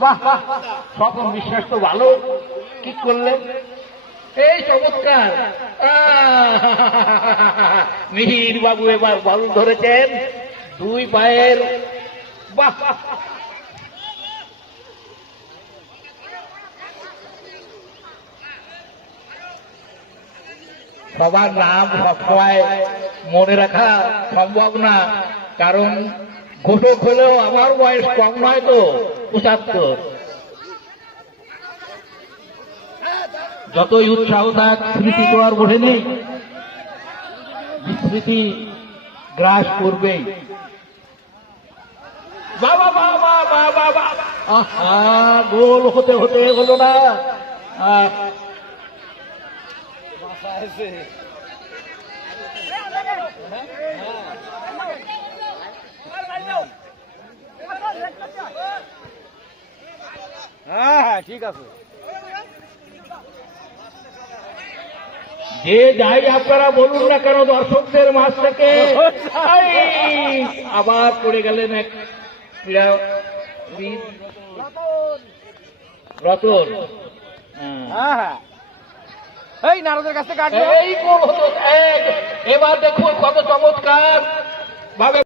বাহ বিশ্বাস তো ভালো। কি করলেন এই চমৎকার। মিহির বাবু এবার বল ধরেছেন। দুই পায়ের। বাহ। সবার নাম সবসময় মনে রাখা সম্ভব না, কারণ ঘটক হলেও আমার বয়স কম নয় তো? পঁচাত্তর। যতই উৎসাহ থাক স্মৃতি তো আর বোঝেনি স্মৃতি গ্রাস করবেই। গোল হতে হতে হলো না। আহ, হ্যাঁ হ্যাঁ ঠিক আছে। যে যাই আপনারা বলুন না কেন দর্শকদের মাঝ থেকে আবার পড়ে গেলেন এক ক্রীড়াবিদ রতন। হ্যাঁ। এই নারদের কাছে। এবার দেখুন কত চমৎকার ভাবে